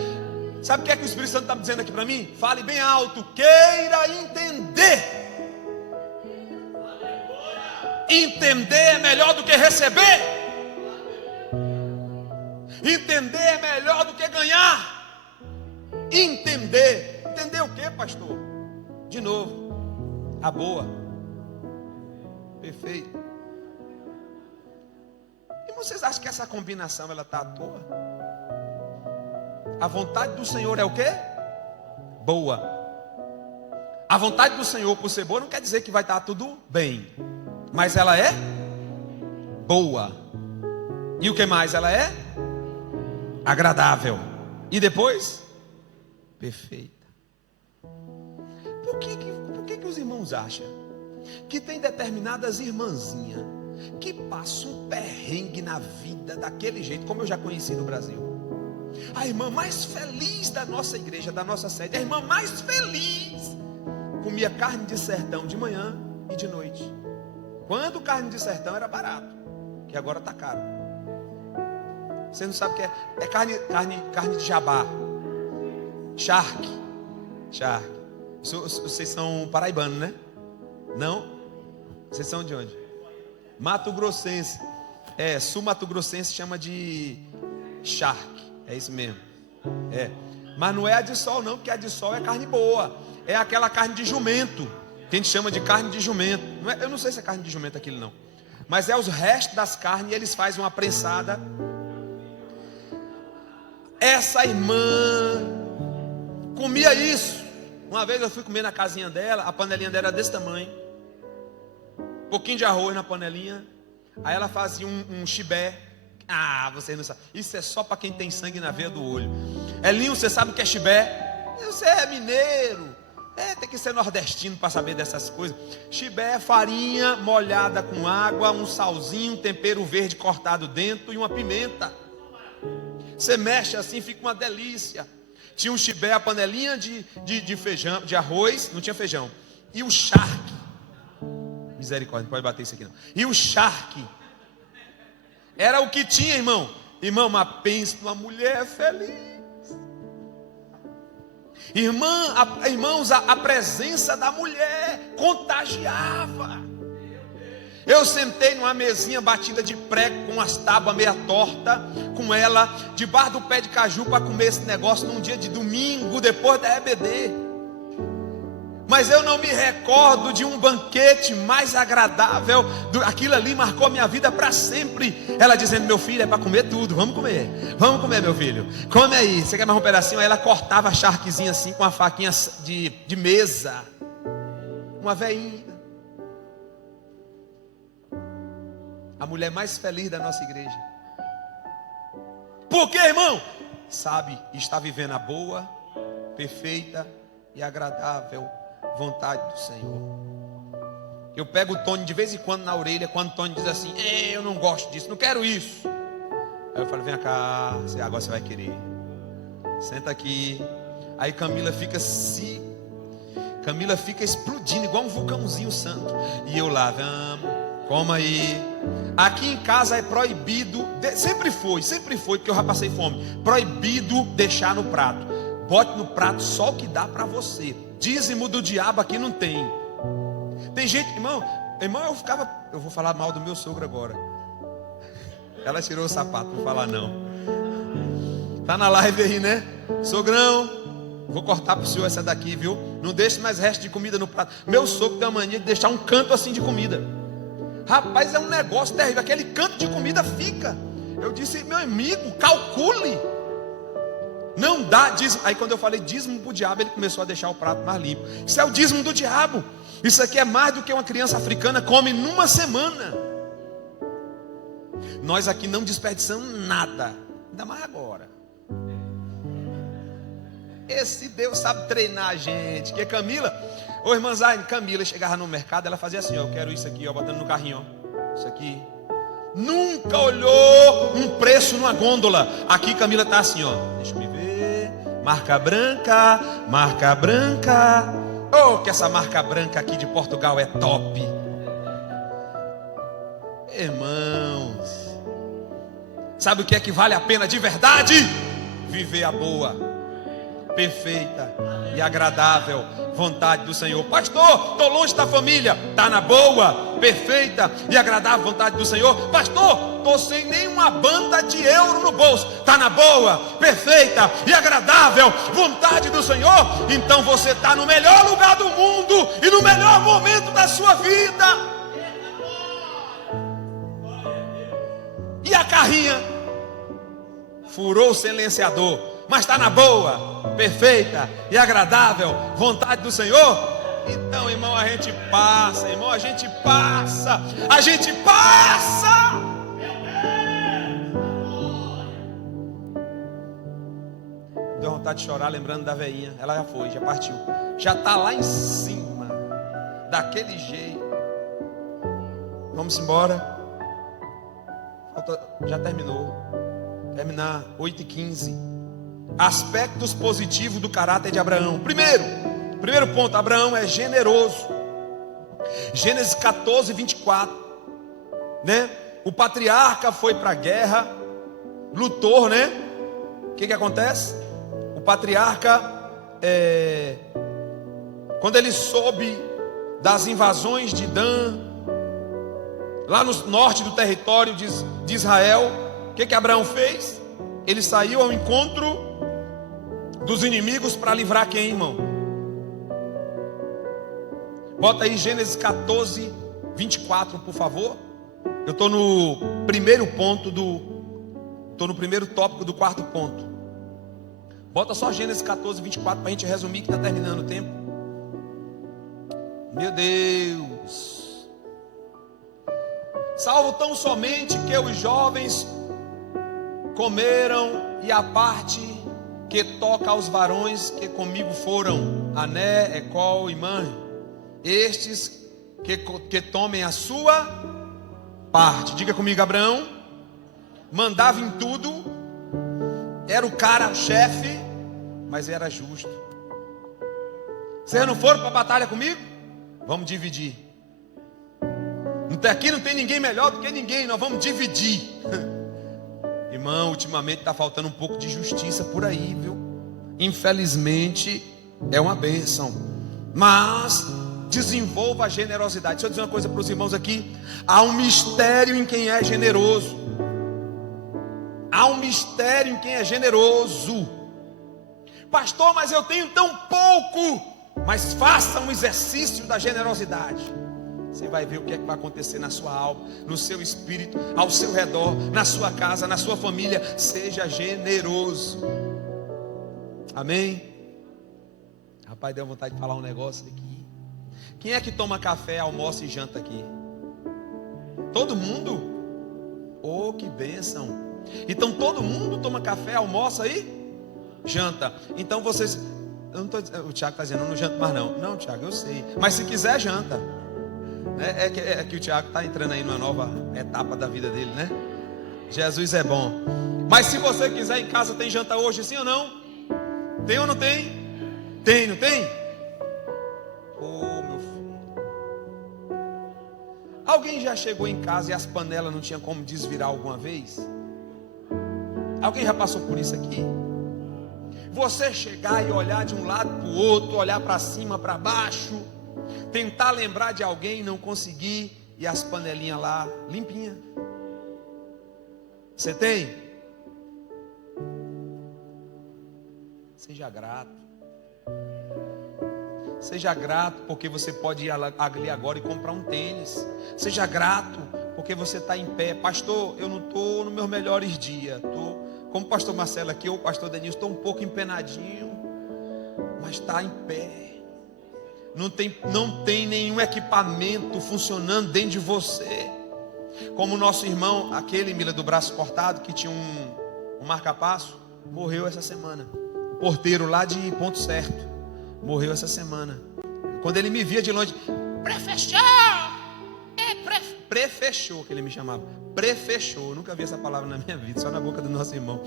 Sabe o que é que o Espírito Santo está dizendo aqui para mim? Fale bem alto, queira entender. Entender é melhor do que receber. Entender é melhor do que ganhar. Entender. Entender o que, pastor? De novo, a boa, perfeito. E vocês acham que essa combinação ela está à toa? A vontade do Senhor é o quê? Boa. A vontade do Senhor por ser boa não quer dizer que vai estar tudo bem, mas ela é boa. E o que mais ela é? Agradável. E depois? Perfeita. Por que os irmãos acham que tem determinadas irmãzinhas que passam um perrengue na vida daquele jeito, como eu já conheci no Brasil? A irmã mais feliz da nossa igreja, da nossa sede, a irmã mais feliz, comia carne de sertão de manhã e de noite. Quando carne de sertão era barato, que agora está caro. Você não sabe o que é? É carne de jabá. Charque. Vocês são paraibanos, né? Não? Vocês são de onde? Mato Grossense. Sul Mato Grossense chama de charque. É isso mesmo. Mas não é a de sol não, porque a de sol é carne boa. É aquela carne de jumento, que a gente chama de carne de jumento. Eu não sei se é carne de jumento aquilo não. Mas é os restos das carnes e eles fazem uma prensada. Essa irmã comia isso. Uma vez eu fui comer na casinha dela, a panelinha dela era desse tamanho. Um pouquinho de arroz na panelinha. Aí ela fazia um chibé. Vocês não sabem. Isso é só para quem tem sangue na veia do olho. Elinho, você sabe o que é chibé? Você é mineiro. Tem que ser nordestino para saber dessas coisas. Chibé é farinha molhada com água, um salzinho, um tempero verde cortado dentro e uma pimenta. Você mexe assim, fica uma delícia. Tinha um chibé, a panelinha de feijão, de arroz, não tinha feijão. E o charque. Misericórdia, não pode bater isso aqui não. E o charque. Era o que tinha, irmão. Irmão, mas pensa numa mulher feliz. Irmãos, a presença da mulher contagiava. Eu sentei numa mesinha batida de prego, com as tábuas meia torta, com ela, debaixo do pé de caju, para comer esse negócio num dia de domingo, depois da EBD. Mas eu não me recordo de um banquete mais agradável. Aquilo ali marcou minha vida para sempre. Ela dizendo: meu filho, é para comer tudo, vamos comer, meu filho, come aí, você quer mais um pedacinho? Aí ela cortava a charquezinha assim, com a faquinha de mesa. Uma veinha. A mulher mais feliz da nossa igreja. Por quê, irmão? Sabe, está vivendo a boa, perfeita e agradável vontade do Senhor. Eu pego o Tony de vez em quando na orelha, quando o Tony diz assim: eu não gosto disso, não quero isso. Aí eu falo: vem cá, agora você vai querer. Senta aqui. Aí Camila fica explodindo igual um vulcãozinho santo. E eu lá: vamos, coma aí. Aqui em casa é proibido, sempre foi, porque eu já passei fome. Proibido deixar no prato. Bote no prato só o que dá para você. Dízimo do diabo aqui não tem. Tem gente, irmão, eu vou falar mal do meu sogro agora. Ela tirou o sapato, não falar não. Tá na live aí, né? Sogrão, vou cortar pro senhor essa daqui, viu? Não deixe mais resto de comida no prato. Meu sogro tem a mania de deixar um canto assim de comida. Rapaz, é um negócio terrível. Aquele canto de comida fica. Eu disse: meu amigo, calcule. Não dá dízimo. Aí quando eu falei dízimo pro diabo, ele começou a deixar o prato mais limpo. Isso é o dízimo do diabo. Isso aqui é mais do que uma criança africana come numa semana. Nós aqui não desperdiçamos nada. Ainda mais agora. Esse Deus sabe treinar a gente. Que Camila, irmã Zaine, Camila chegava no mercado, ela fazia assim: eu quero isso aqui, botando no carrinho, isso aqui. Nunca olhou um preço numa gôndola. Aqui Camila tá assim, deixa eu me ver. Marca branca, marca branca. Que essa marca branca aqui de Portugal é top. Irmãos, sabe o que é que vale a pena de verdade? Viver a boa, perfeita e agradável vontade do Senhor. Pastor, estou longe da família. Está na boa, perfeita e agradável vontade do Senhor. Pastor, estou sem nenhuma banda de euro no bolso. Está na boa, perfeita e agradável vontade do Senhor. Então você está no melhor lugar do mundo e no melhor momento da sua vida. E a carrinha furou o silenciador, mas está na boa, perfeita e agradável vontade do Senhor. Então, irmão, a gente passa. Deu vontade de chorar lembrando da veinha. Ela já foi, já partiu, já está lá em cima, daquele jeito. Vamos embora. Já terminou. Terminar 8h15. Aspectos positivos do caráter de Abraão. Primeiro ponto, Abraão é generoso. Gênesis 14, 24, né? O patriarca foi para a guerra, lutou, né? O que acontece? O patriarca, quando ele soube das invasões de Dan, lá no norte do território de Israel, o que Abraão fez? Ele saiu ao encontro dos inimigos para livrar quem, irmão? Bota aí Gênesis 14, 24, por favor. Eu estou no primeiro ponto estou no primeiro tópico do quarto ponto. Bota só Gênesis 14, 24 para a gente resumir que está terminando o tempo. Meu Deus. Salvo tão somente que os jovens comeram, e a parte que toca aos varões que comigo foram Ané, Ecol e Mãe, estes que tomem a sua parte. Diga comigo, Abraão mandava em tudo, era o cara, o chefe, mas era justo. Vocês não foram para a batalha comigo? Vamos dividir. Aqui não tem ninguém melhor do que ninguém, nós vamos dividir. Irmão, ultimamente está faltando um pouco de justiça por aí, viu? Infelizmente é uma bênção, mas desenvolva a generosidade. Deixa eu dizer uma coisa para os irmãos aqui: há um mistério em quem é generoso. Há um mistério em quem é generoso. Pastor, mas eu tenho tão pouco. Mas faça um exercício da generosidade. Você vai ver o que é que vai acontecer na sua alma, no seu espírito, ao seu redor, na sua casa, na sua família. Seja generoso. Amém? Rapaz, deu vontade de falar um negócio aqui. Quem é que toma café, almoça e janta aqui? Todo mundo? Oh, que bênção. Então todo mundo toma café, almoça e janta. Então vocês... Eu não tô, o Tiago está dizendo, eu não janto mais não. Não, Tiago, eu sei. Mas se quiser, janta. É que o Tiago está entrando aí numa nova etapa da vida dele, né? Jesus é bom. Mas se você quiser, em casa tem janta hoje, sim ou não? Tem ou não tem? Tem, não tem? Oh, meu filho. Alguém já chegou em casa e as panelas não tinham como desvirar alguma vez? Alguém já passou por isso aqui? Você chegar e olhar de um lado para o outro, olhar para cima, para baixo, tentar lembrar de alguém e não conseguir, e as panelinhas lá limpinha. Você tem? Seja grato. Seja grato porque você pode ir ali agora e comprar um tênis. Seja grato porque você está em pé. Pastor, eu não estou nos meus melhores dias. Estou como o pastor Marcelo aqui, ou o pastor Denilson, estou um pouco empenadinho, mas está em pé. Não tem nenhum equipamento funcionando dentro de você. Como o nosso irmão, aquele Mila do braço cortado, que tinha um marca-passo, morreu essa semana. O porteiro lá de Ponto Certo morreu essa semana. Quando ele me via de longe, prefechou, prefechou, que ele me chamava, prefechou. Eu nunca vi essa palavra na minha vida, só na boca do nosso irmão.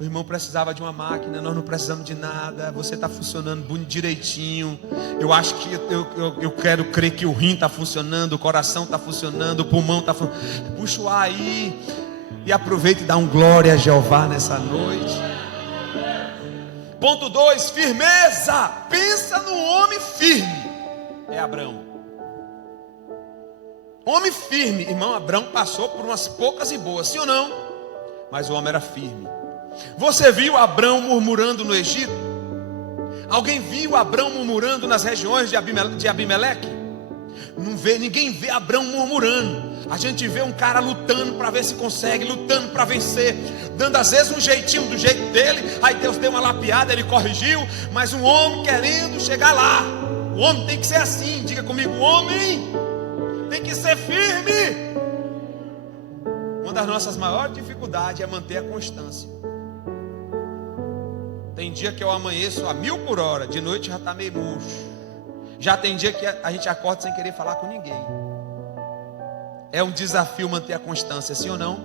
O irmão precisava de uma máquina, nós não precisamos de nada. Você está funcionando direitinho. Eu acho que eu quero crer que o rim está funcionando, o coração está funcionando, o pulmão está funcionando. Puxa o ar aí e aproveita e dá um glória a Jeová nessa noite. Ponto 2, firmeza. Pensa no homem firme. É Abraão. Homem firme. Irmão, Abraão passou por umas poucas e boas, sim ou não? Mas o homem era firme. Você viu Abraão murmurando no Egito? Alguém viu Abraão murmurando nas regiões de Abimeleque? Não vê, ninguém vê Abraão murmurando. A gente vê um cara lutando para ver se consegue, lutando para vencer, dando às vezes um jeitinho do jeito dele. Aí Deus deu uma lapiada, ele corrigiu. Mas um homem querendo chegar lá. O homem tem que ser assim. Diga comigo, o homem tem que ser firme. Uma das nossas maiores dificuldades é manter a constância. Tem dia que eu amanheço a 1000 por hora, de noite já está meio murcho. Já tem dia que a gente acorda sem querer falar com ninguém. É um desafio manter a constância, sim ou não?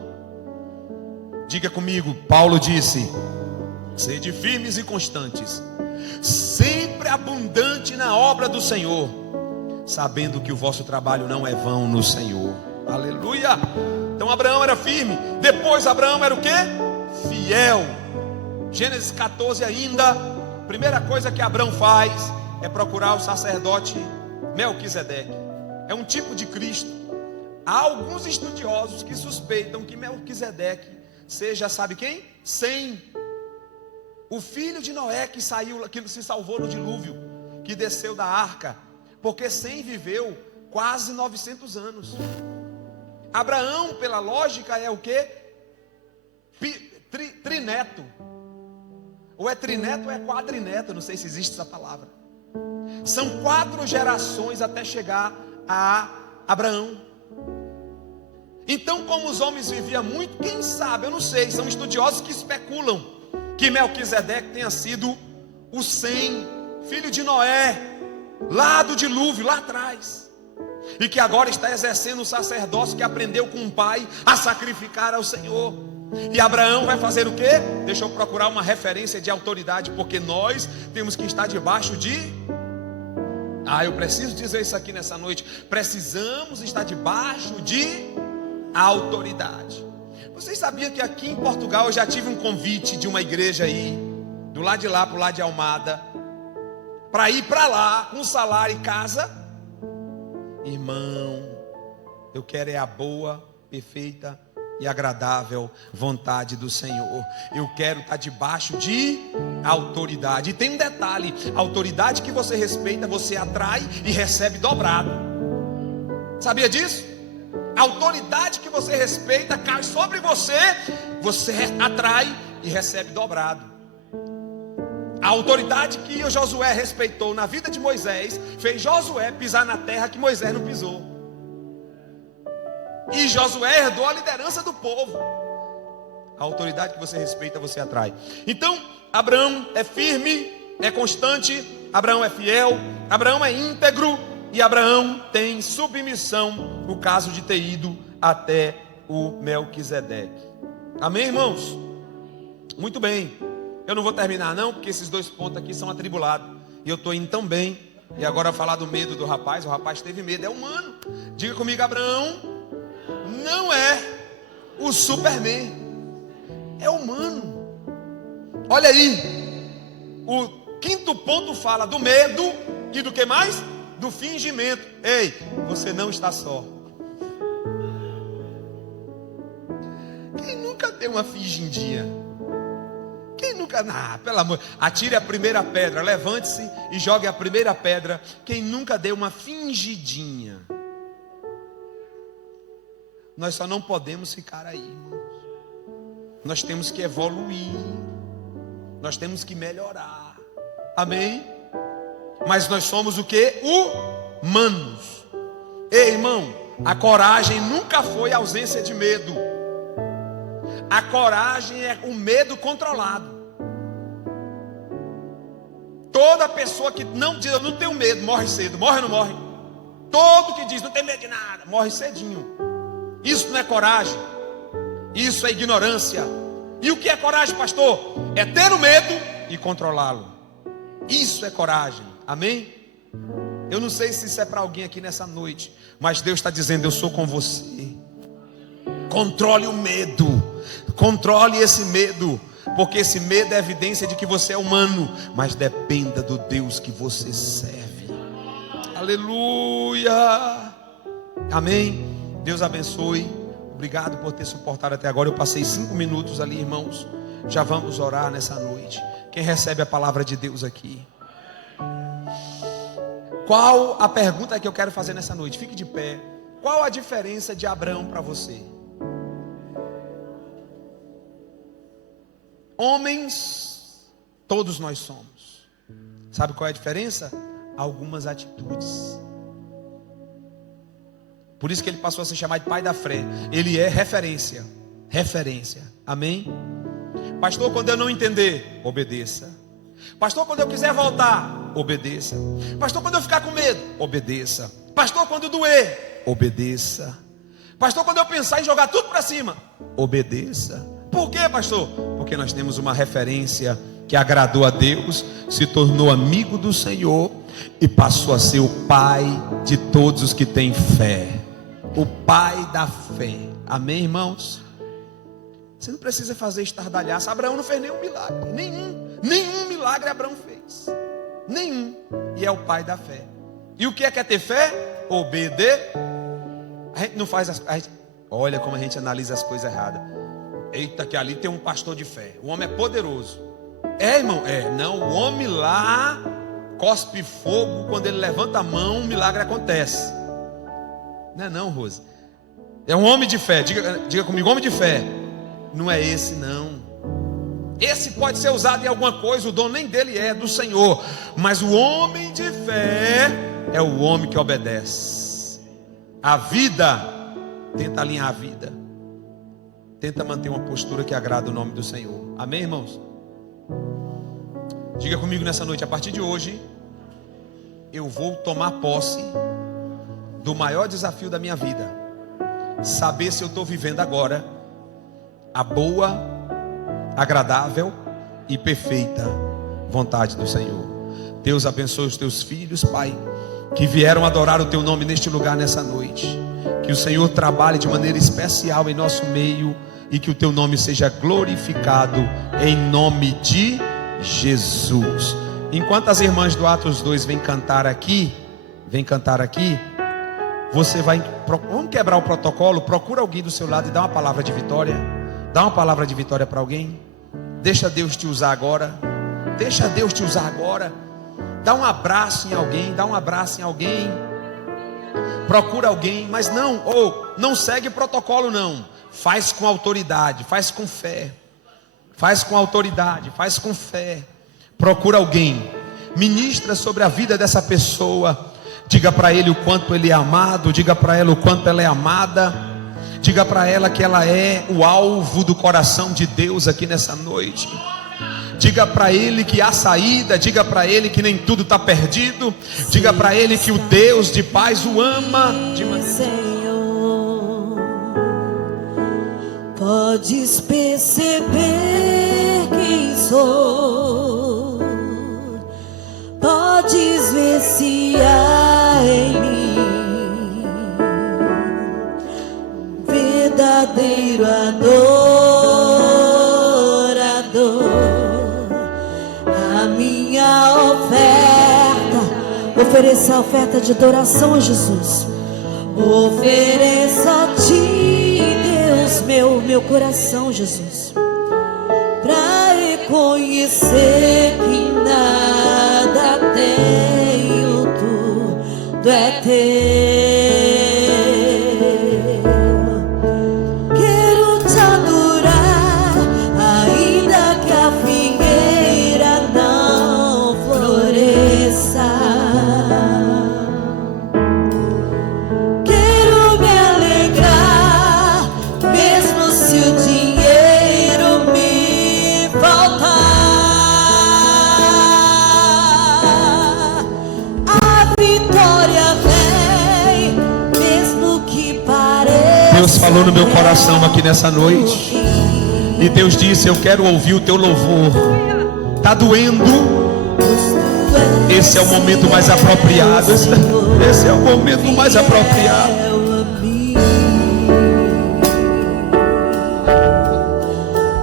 Diga comigo, Paulo disse: sede firmes e constantes, sempre abundante na obra do Senhor, sabendo que o vosso trabalho não é vão no Senhor. Aleluia! Então Abraão era firme. Depois Abraão era o quê? Fiel. Gênesis 14 ainda. Primeira coisa que Abraão faz é procurar o sacerdote Melquisedeque. É um tipo de Cristo. Há alguns estudiosos que suspeitam que Melquisedeque seja, sabe quem? Sem. O filho de Noé que se salvou no dilúvio, que desceu da arca. Porque Sem viveu quase 900 anos. Abraão, pela lógica, é o quê? Trineto. Ou é trineto ou é quadrineto, não sei se existe essa palavra. São 4 gerações até chegar a Abraão. Então, como os homens viviam muito, quem sabe, eu não sei, são estudiosos que especulam que Melquisedeque tenha sido o Sem, filho de Noé, lá do dilúvio, lá atrás, e que agora está exercendo o sacerdócio que aprendeu com o pai a sacrificar ao Senhor. E Abraão vai fazer o quê? Deixa eu procurar uma referência de autoridade, porque nós temos que estar debaixo de... eu preciso dizer isso aqui nessa noite. Precisamos estar debaixo de autoridade. Vocês sabiam que aqui em Portugal eu já tive um convite de uma igreja aí, do lado de lá para o lado de Almada, para ir para lá com salário e casa? Irmão, eu quero é a boa, perfeita e agradável vontade do Senhor. Eu quero estar debaixo de autoridade. E tem um detalhe: a autoridade que você respeita, você atrai e recebe dobrado. Sabia disso? A autoridade que você respeita cai sobre você, você atrai e recebe dobrado. A autoridade que Josué respeitou na vida de Moisés fez Josué pisar na terra que Moisés não pisou. E Josué herdou a liderança do povo. A autoridade que você respeita, você atrai. Então, Abraão é firme, é constante, Abraão é fiel, Abraão é íntegro e Abraão tem submissão no caso de ter ido até o Melquisedeque. Amém, irmãos? Muito bem. Eu não vou terminar não, porque esses 2 pontos aqui são atribulados. E eu estou indo tão bem. E agora falar do medo do rapaz. O rapaz teve medo, é humano. Diga comigo, Abraão não é o Superman, é humano. Olha aí, o 5º ponto fala do medo e do que mais? Do fingimento. Ei, você não está só. Quem nunca deu uma fingidinha? Quem nunca, pelo amor, atire a primeira pedra, levante-se e jogue a primeira pedra. Quem nunca deu uma fingidinha? Nós só não podemos ficar aí, irmãos. Nós temos que evoluir. Nós temos que melhorar. Amém? Mas nós somos o quê? Humanos. Ei, irmão, a coragem nunca foi ausência de medo. A coragem é o medo controlado. Toda pessoa que não diz, eu não tenho medo, morre cedo. Morre ou não morre? Todo que diz, não tem medo de nada, morre cedinho. Isso não é coragem. Isso é ignorância. E o que é coragem, pastor? É ter o medo e controlá-lo. Isso é coragem. Amém? Eu não sei se isso é para alguém aqui nessa noite, mas Deus está dizendo, eu sou com você. Controle o medo. Controle esse medo. porque esse medo é evidência de que você é humano, mas dependa do Deus que você serve. Aleluia, amém. Deus abençoe. Obrigado por ter suportado até agora. Eu passei 5 minutos ali, irmãos. Já vamos orar nessa noite. Quem recebe a palavra de Deus aqui? Qual a pergunta que eu quero fazer nessa noite? Fique de pé. Qual a diferença de Abraão para você? Homens, todos nós somos. Sabe qual é a diferença? Algumas atitudes. Por isso que ele passou a se chamar de pai da fé. Ele é referência. Referência. Amém? Pastor, quando eu não entender, obedeça. Pastor, quando eu quiser voltar, obedeça. Pastor, quando eu ficar com medo, obedeça. Pastor, quando doer, obedeça. Pastor, quando eu pensar em jogar tudo para cima, obedeça. Por quê, pastor? Porque nós temos uma referência que agradou a Deus, se tornou amigo do Senhor e passou a ser o pai de todos os que têm fé. O pai da fé. Amém, irmãos? Você não precisa fazer estardalhaço. Abraão não fez nenhum milagre. Nenhum milagre Abraão fez. Nenhum. E é o pai da fé. E o que é ter fé? Obedecer. A gente não faz olha como a gente analisa as coisas erradas. Eita, que ali tem um pastor de fé. O homem é poderoso. É, irmão? É. Não, o homem lá cospe fogo. Quando ele levanta a mão, um milagre acontece. Não é não, Rose. É um homem de fé. Diga comigo, homem de fé. Não é esse não. Esse pode ser usado em alguma coisa. O dom nem dele é do Senhor. Mas o homem de fé é o homem que obedece. A vida, tenta alinhar a vida. Tenta manter uma postura que agrada o nome do Senhor. Amém, irmãos? Diga comigo nessa noite, a partir de hoje eu vou tomar posse do maior desafio da minha vida. Saber se eu estou vivendo agora a boa, agradável e perfeita vontade do Senhor. Deus abençoe os teus filhos, Pai, que vieram adorar o teu nome neste lugar nessa noite. Que o Senhor trabalhe de maneira especial em nosso meio e que o teu nome seja glorificado em nome de Jesus. Enquanto as irmãs do Atos 2 vêm cantar aqui, você vai, vamos quebrar o protocolo, procura alguém do seu lado e dá uma palavra de vitória. Dá uma palavra de vitória para alguém. Deixa Deus te usar agora. Deixa Deus te usar agora. Dá um abraço em alguém. Procura alguém, mas não segue protocolo não. Faz com autoridade, faz com fé. Faz com autoridade, faz com fé. Procura alguém. Ministra sobre a vida dessa pessoa. Diga para ele o quanto ele é amado, diga para ela o quanto ela é amada. Diga para ela que ela é o alvo do coração de Deus aqui nessa noite. Diga para ele que há saída. Diga para ele que nem tudo está perdido. Diga para ele que o Deus de paz o ama de maneira... Senhor, podes perceber quem sou. Podes ver se há em mim verdadeiro adorador. A minha oferta, ofereça a oferta de adoração a Jesus. Ofereça a ti, Deus, meu coração, Jesus, pra reconhecer que nada tenho, tudo é teu. Quero te adorar, ainda que a figueira não floresça. Quero me alegrar, mesmo se o dinheiro me faltar. A vitória vem, mesmo que pareça. Deus falou no meu coração aqui nessa noite. E Deus disse: eu quero ouvir o teu louvor. Está doendo? Esse é o momento mais apropriado. Esse é o momento mais apropriado.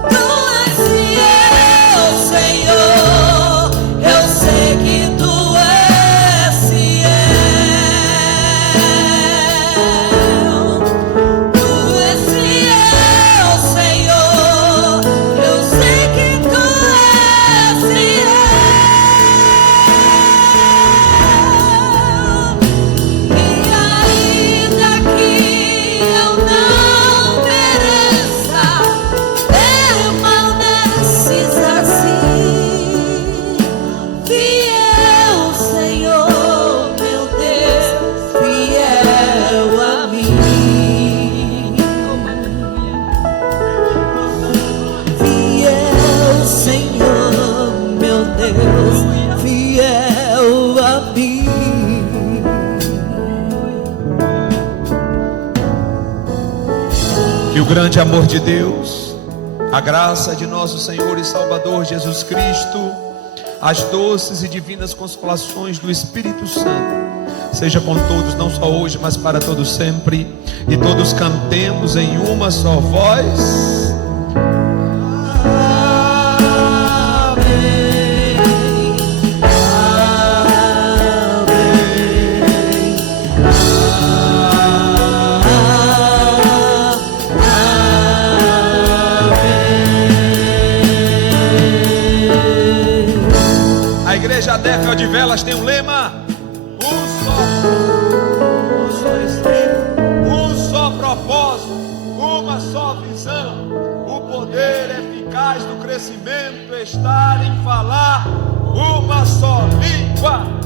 Tu és fiel. grande amor de Deus, a graça de nosso Senhor e Salvador Jesus Cristo, as doces e divinas consolações do Espírito Santo, seja com todos, não só hoje, mas para todos sempre. E todos cantemos em uma só voz. A igreja Adéfel de Velas tem um lema: um só propósito, uma só visão. O poder eficaz do crescimento está em falar uma só língua.